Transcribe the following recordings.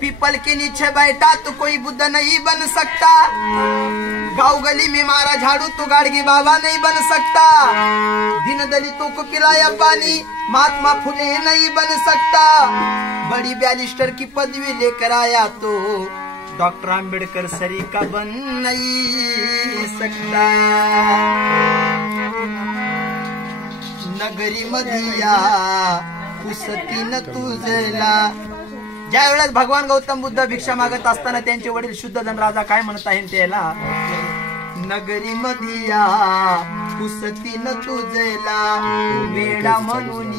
People के नीचे बैठा तो कोई बुद्ध नहीं बन सकता, गाँव गली में मारा झाड़ू तो गाड़गी बाबा नहीं बन सकता, दिन दलितों को पिलाया पानी महात्मा फुले नहीं बन सकता, बड़ी बैरिस्टर की पदवी लेकर आया तो डॉक्टर आंबेडकर सरी का बन नहीं सकता। नगरी मधिया पुसती न तुझला। ज्या वेळेस भगवान गौतम बुद्ध भिक्षा मागत असताना त्यांचे वडील शुद्धोधन राजा काय म्हणत आहे त्याला, नगरी मधिया पुसती न तुझला, वेडा म्हणून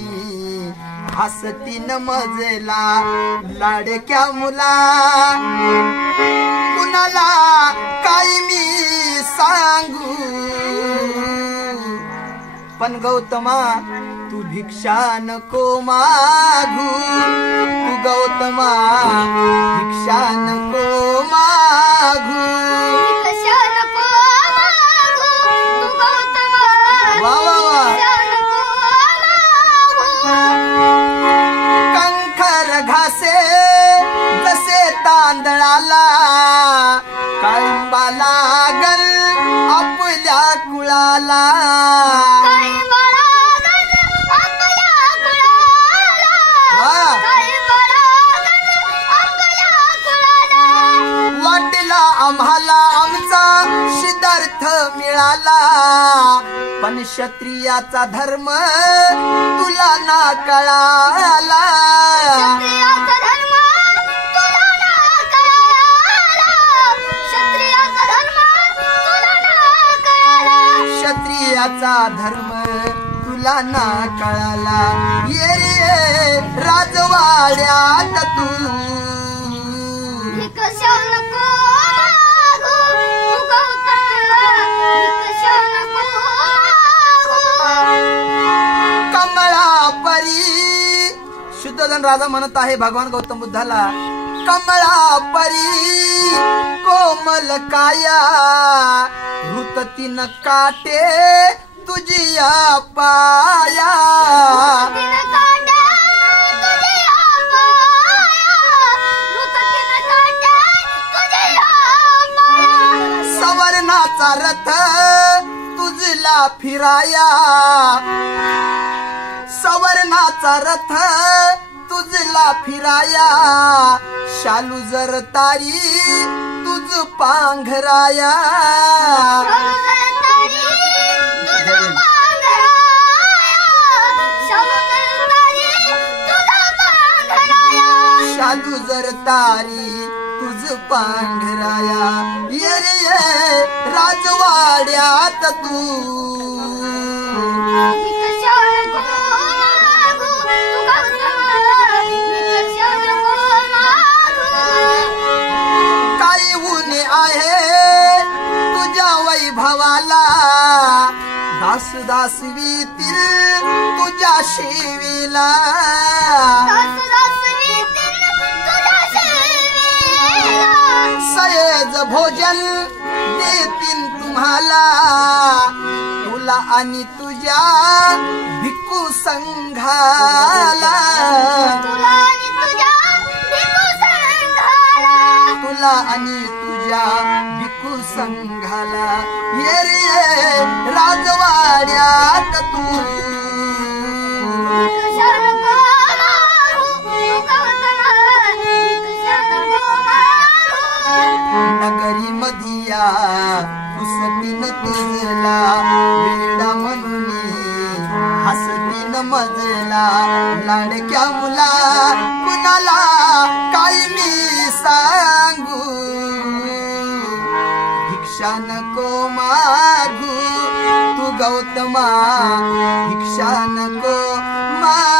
हसती न मजला, लाडक्या मुला कुणाला काय मी सांगू, पण गौतमा तू भिक्षा नको मागू, तू गौतमा भिक्षा नको मागू, भिक्षा नको मागू, तू गौतमा वा वा वा, भिक्षा नको मागू, कंखर घासे जसे तांदळाला, काळिंबा लागल आपल्या कुळाला, आम्हाला आमचा सिद्धार्थ मिळाला, पण क्षत्रियाचा धर्म तुला ना कळाला, क्षत्रियाचा धर्म तुला ना कळाला, क्षत्रियाचा धर्म तुला ना कळाला, क्षत्रियाचा धर्म तुला ना कळाला, ये राजवाड्यात तू भिक्षा नको मागू, तू गौतमा भिक्षा नको मागू, कमळा परी। शुद्धोधन राजा म्हणत आहे भगवान गौतम बुद्धाला, कमळा परी कोमल काया, ऋततीन काटे तुझिया पाया, सवर्णाचा रथ तुझला फिराया, सवर्णाचा रथ तुझला फिराया, शालू जर तारी तुझ पांघराया, शालू जर तारी तुझ पांघराया, ये रे ये राजवाड्यात तू भिक्षा नको मागू, तू गौतमा भिक्षा नको मागू, काही ऊन आहे तुझ्या वैभवाला, दास दासवीतील तुझ्या शेवीला, सयेज भोजन देतीन तुम्हाला, तुला आणि तुझ्या भिक्खू संघाला, तुला आणि तुझ्या भिक्खू संघाला, तुला आणि तुझ्या भिक्खू संघाला, ये रे राजवाड्यात तू भिक्षा नको मागू, तू गौतमा भिक्षा नको मागू, नगरी मधिया पुसती न तुझला, वेडा म्हणून हसती न मजला, लाडक्या मुला कुणाला काय मी सांगू, भिक्षा नको मागू, तू गौतमा भिक्षा नको मागू।